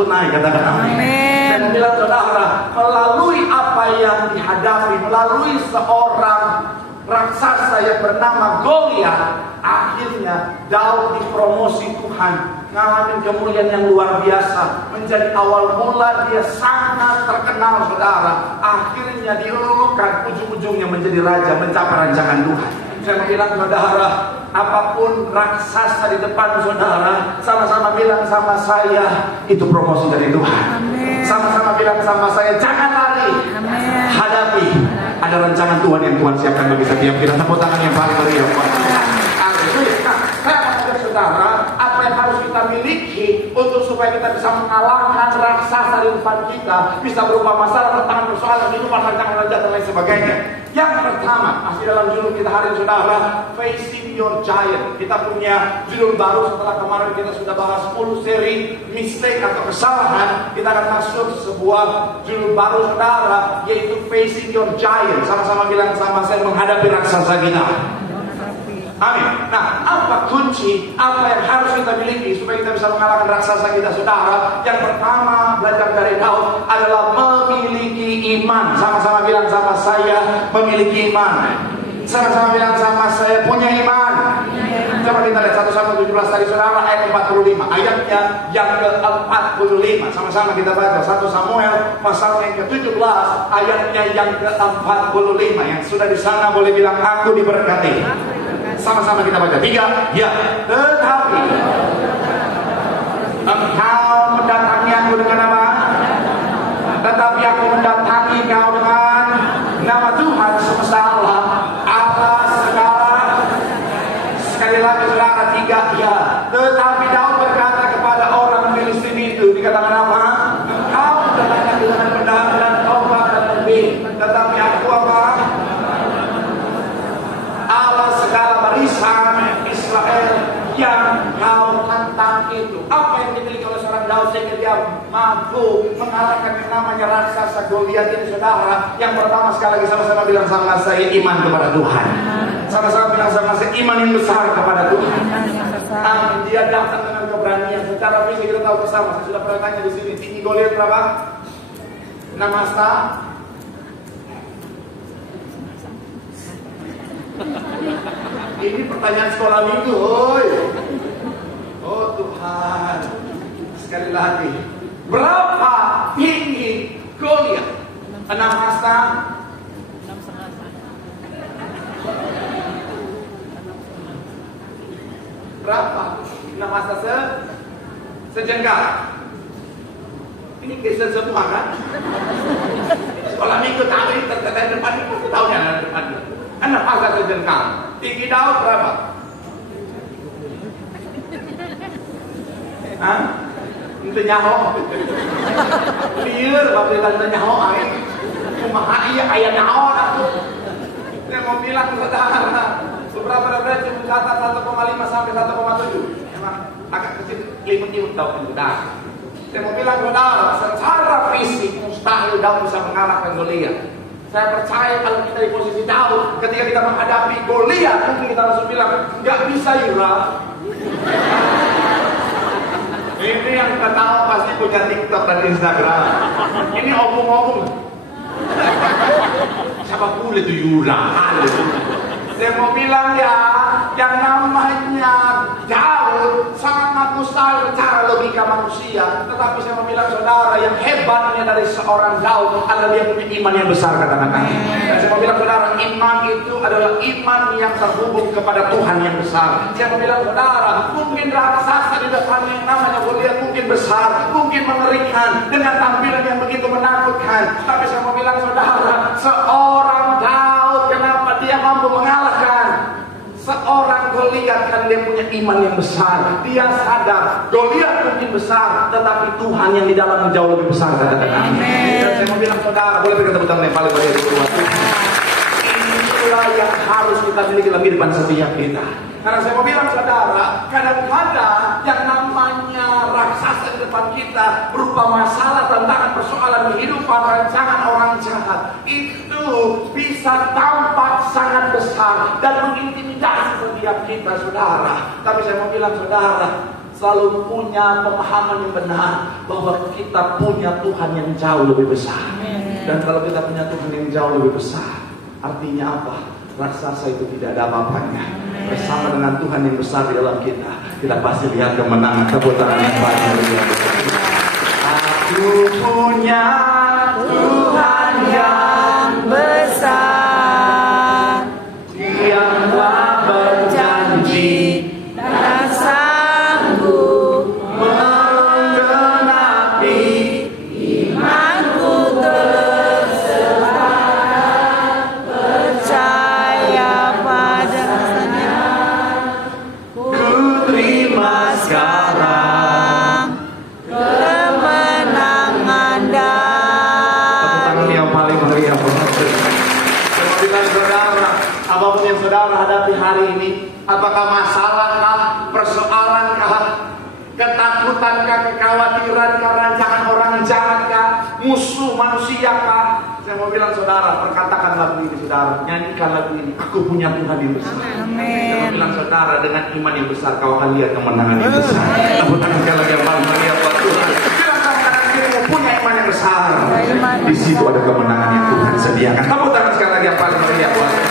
tunai. Katakan amin. Saya bilang saudara, melalui apa yang dihadapi, melalui seorang raksasa yang bernama Goliat, akhirnya Daud dipromosi Tuhan, ngalamin kemuliaan yang luar biasa. Menjadi awal mula dia sangat terkenal saudara. Akhirnya diurungkan, ujung-ujungnya menjadi raja, mencapai rancangan Tuhan. Saya bilang saudara, apapun raksasa di depan saudara, sama-sama bilang sama saya, itu promosi dari Tuhan. Sama-sama bilang sama saya, jangan lari. Hadapi. Ada rancangan Tuhan yang Tuhan siapkan bagi setiap kita. Tepuk tangan yang paling meriah. Nah, saya mengajak saudara, apa yang harus kita miliki untuk supaya kita bisa mengalahkan raksasa di depan kita, bisa berubah masalah, tantangan, persoalan, kehidupan, rancangan raja dan lain sebagainya. Yang pertama, masih dalam judul kita hari ini saudara, Facing Your Giant. Kita punya judul baru setelah kemarin kita sudah bahas 10 seri mistake atau kesalahan. Kita akan masuk sebuah judul baru saudara, yaitu Facing Your Giant. Sama-sama bilang sama saya, menghadapi raksasa kita. Amin. Nah, apa kunci, apa yang harus kita miliki supaya kita bisa mengalahkan raksasa kita saudara? Yang pertama, belajar dari Daud adalah memiliki iman. Sama-sama bilang sama saya, memiliki iman. Sama-sama bilang sama saya, punya iman. Coba kita lihat 1 Samuel 17 tadi saudara, ayat 45. Ayatnya yang ke-45. Sama-sama kita baca 1 Samuel pasal yang ke-17, ayatnya yang ke-45. Yang sudah di sana boleh bilang aku diberkati. Sama-sama kita baca 3. Ya, tetapi engkau mendatangi aku dengan apa? Tetapi aku mendatangi kau dengan nama Tuhan semesta Allah, Allah segala. Sekali lagi saudara, 3. Ya, tetapi Daud berkata kepada orang Filistin itu, dikatakan apa? Engkau mendatangi dengan pedang dan tombak dan lebih, tetapi aku apa? Allah segala barisan Israel yang kau tantang itu. Apa yang dimiliki oleh seorang Daud sehingga dia mampu mengalahkan yang namanya raksasa Goliat ini saudara? Yang pertama, sekali lagi sama-sama bilang sama saya, iman kepada Tuhan. Sama-sama bilang sama saya, iman yang besar kepada Tuhan. Amin. Dia datang dengan keberanian. Secara fisik kita tahu bersama. Saya sudah pernah tanya di sini, tinggi Goliat berapa? 6 hasta. Ini pertanyaan sekolah minggu. Oh Tuhan. Sekali lagi, berapa tinggi Goliat? 6 hasta. Berapa? 6 hasta sejengkal. Ini Kristen semua kan? Sekolah minggu tahu ini terkait depan ini pasti tahu ya depan. 6 hasta sejengkal. Tinggi Daud berapa? Hah? Itu nyaho. Liur, bapak itu nyaho. Kumaha iya ayah nyaho. Saya mau bilang saudara, beberapa referensi mencatat 1,5 sampai 1,7. Emang agak kecil, limut-limut Daud itu dah. Saya mau bilang saudara, secara fisik mustahil Daud bisa mengalahkan Goliat. Saya percaya kalau kita di posisi Daud, ketika kita menghadapi Goliat, mungkin kita langsung bilang, nggak bisa Ira. Ini yang kita tahu pasti punya TikTok dan Instagram. Ini omong-omong. Siapa pula itu Yura? Saya mau bilang ya, yang namanya Daud sangat mustahil secara logika manusia. Tetapi saya mau bilang saudara, yang hebatnya dari seorang Daud adalah dia punya iman yang besar, katakan kami. Dan saya mau bilang saudara, iman itu adalah iman yang terhubung kepada Tuhan yang besar. Saya mau bilang saudara, mungkin raksasa di depan yang namanya Goliat mungkin besar, mungkin mengerikan, dengan tampilan yang begitu menakutkan. Tapi saya mau bilang saudara, seorang Daud, kenapa dia mampu mengalahkan seorang Goliat? Kan dia punya iman yang besar. Dia sadar Goliat mungkin besar, tetapi Tuhan yang di dalam jauh lebih besar, katakan amin. Dan saya mau bilang saudara, boleh berikan tepuk tangan yang paling meriah untuk Tuhan. Inilah yang harus kita miliki dalam kehidupan setiap kita. Karena saya mau bilang saudara, kadang-kadang yang namanya raksasa di depan kita berupa masalah, tantangan, persoalan kehidupan, rancangan orang jahat, itu bisa tampak sangat besar dan mengintimidasi setiap kita saudara. Tapi saya mau bilang saudara, selalu punya pemahaman yang benar bahwa kita punya Tuhan yang jauh lebih besar. Dan kalau kita punya Tuhan yang jauh lebih besar, artinya apa? Raksasa itu tidak ada apa-apanya. Bersama dengan Tuhan yang besar di dalam kita, kita pasti lihat kemenangan. Tepuk tangan yang banyak. Aku punya Tuhan yang besar, yang telah berjanji dan sanggup menggenapi imanku tersebar, percaya padanya. Ku terima sekarang kemenangan dan yang paling meriah. Saya bilang saudara, apapun yang saudara hadapi hari ini, apakah masalahkah, persoalankah, ketakutankah, kekhawatiran, rancangan orang jahatkah, musuh manusiakah? Saya mau bilang saudara, perkatakan lagu ini saudara, nyanyikan lagu ini. Aku punya Tuhan yang besar. Saya mau bilang saudara, dengan iman yang besar kau akan lihat kemenangan yang besar. Tepuk tangan sekali lagi yang paling meriah buat Tuhan. Bilang sama kanan kirimu, punya iman yang besar. Di situ ada kemenangan yang Tuhan sediakan. Tepuk tangan sekali lagi yang paling meriah buat Tuhan.